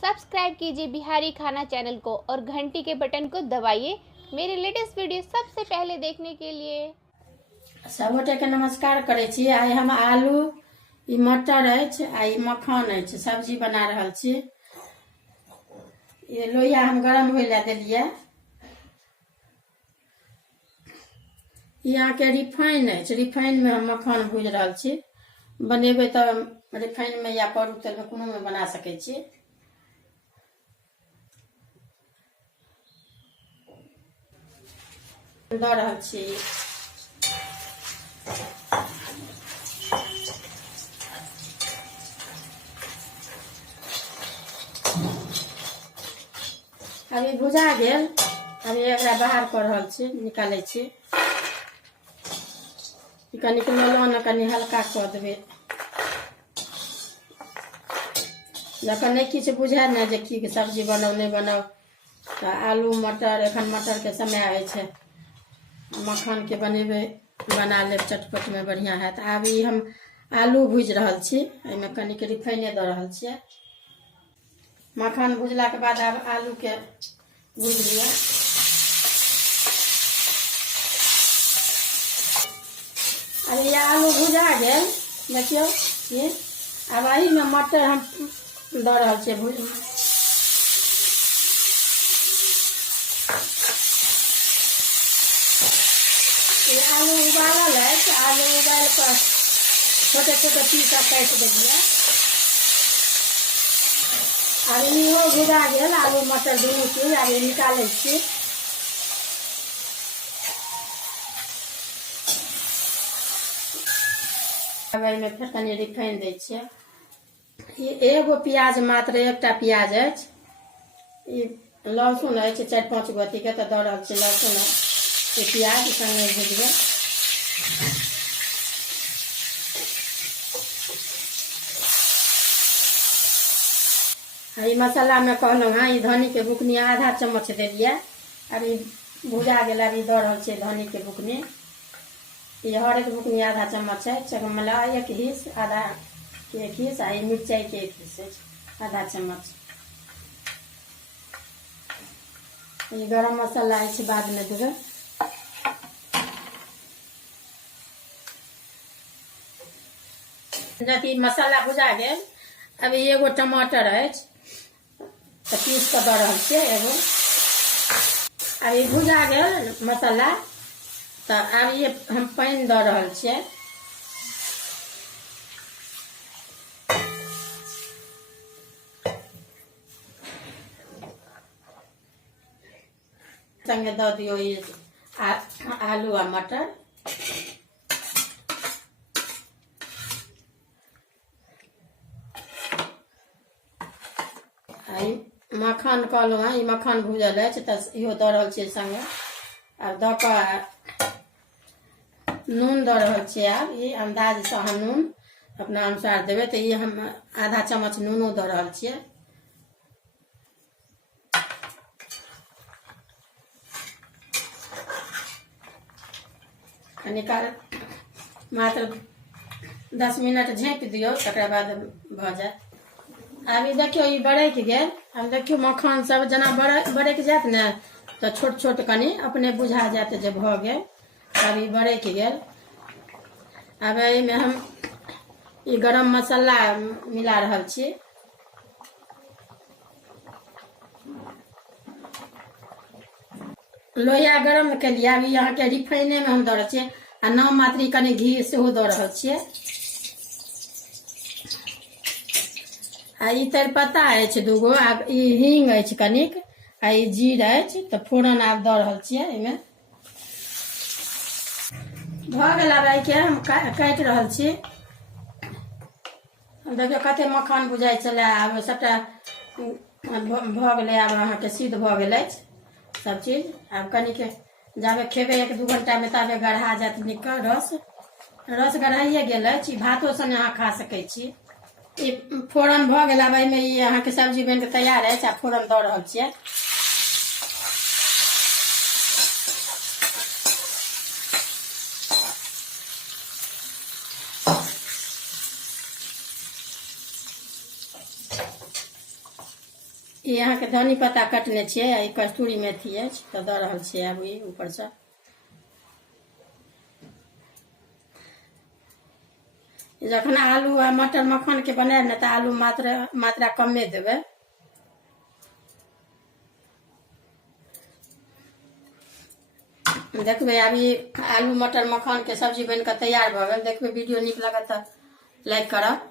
Subscribe कीजिए बिहारी खाना channel को और घंटी के बटन को दबाइए मेरे लेटेस्ट वीडियो सबसे पहले देखने के लिए। सब गोटे के नमस्कार करे छी। आइ हम आलू ई मटर अछि आ ई मखान अछि सब्जी बना रहल छी। ये लोहिया हम गरम होय ला देलिए। यहाँ के रिफाइन अछि, रिफाइन में हम मखान भूज रहल छी। बनेबे तो रिफाइन में या करू तेल में कोनो में बना सके छी। दऽ रहल छी अभी भुजा गेल। अभी एकरा बाहर कर रहल छी, निकालै छी। कनिक लोन कनि हल्का कऽ देबै। जखन नहीं किछु बुझाय ने जे की सब्जी बनाओ नहीं बनाओ तो आलू मटर, एखन मटर के समय है, मखान के बनेबे बना लेब चटपट में बढ़िया है। अभी हम आलू भूज रहल छी, एहिमे कनिक रिफाइने दऽ रहल छियै। मखान भुजला के बाद अब आलू के भूज लिया। अब ये आलू भुजा गेल, देखियो ये। अब एही में मटर हम दऽ रहल छियै भूज। ये आलू उबालल है, आलू उबाल कर छोटे छोटे पीस काट दिए। अब इहो भुजा गेल, आलू मटर दुनू चीज। अब निकालै छी। अब एहिमे फेर कनि रिफाइन दै छियै। ये एगो प्याज, मात्र एकटा प्याज अछि। ई लहसुन अछि 4-5 गो अथी के तऽ दऽ रहल छी लहसुन ये प्याज संगे भुजबै। ई मसाला में कहलहुँ हाँ, ई धनी के बुकनी आधा चम्मच देलिए। अभी भुजा गेल। अभी दऽ रहल छी धनी के बुकनी। ये हरद बुकनी आधा चम्मच है, चकमला 1 हिस्स, आधा के 1 हिस्स, आ मिर्चाई के 1 हिस्स आधा चम्मच। ये गरम मसाला है, बाद में देवे। जबकि मसाला भुजा गेल। अभी एगो टमाटर है तो पीस के दऽ रहल छियै एगो। अभी भुजा गेल मसाला तो अब ये हम पानी दऽ रहल छियै। संगे दऽ दियो ये आलू आ मटर। मखान कहलहुँ हाँ, ई मखान भुजल है तो इहो दऽ रहल छियै संगे। आब दऽ कऽ नून दऽ रहल छियै। आब ई अंदाज से अहाँ नून अपना अनुसार देबै। तो ये हम आधा चम्मच नूनो दऽ रहल छियै। निकाल मात्र 10 मिनट झाँपि दियौ, तकर बाद भऽ जायत। अभी देखियो ई बरक गेल। अब देखियो मखान सब जना बरक जात ने तो छोट छोट कनी अपने बुझा जात जे भऽ गेल। अभी बरक गेल। अब एहिमे हम ई गरम मसाला मिला रहल छी। लोहिया गरम के लिए अभी यहाँ के रिफाइने में हम दऽ रहल छियै आ नाम मात्री कनी घी सेहो दऽ रहल छियै। आ ई तेजपत्ता अछि 2 गो। आब ई हींग अछि कनिक, आ ई जीर अछि तो फोरन आब दऽ रहल छियै एहिमे। भऽ गेल। आब के हम काटि रहल छी। देखियो कते मखान बुझाइ छलै। आब सबटा भऽ गेलै। आब अहाँके सिद्ध भऽ गेल अछि सब चीज। आब कनिक जाबे खेबै 1-2 घंटा में ताबे गढ़ा जात नीक रस गढ़ाइए गेल अछि। भातो संगे अहाँ खा सकै छी। ई फोरन भऽ गेल। आब एहिमे ई अहाँके सब्जी बनि के तैयार अछि। आ फोरन दऽ रहल छियै। ई अहाँके धनी पत्ता कटने छियै, ई कस्तूरी मेथी अछि तऽ दऽ रहल छियै आब ई ऊपर से। जखन आलू आ मटर मखान के बनायब ने तऽ आलू मात्रा कमे देबै। देखबै आब ई आलू मटर मखान के सब्जी बन कऽ तैयार भऽ गेल। देखबै वीडियो नीक लागत तऽ लाइक करब।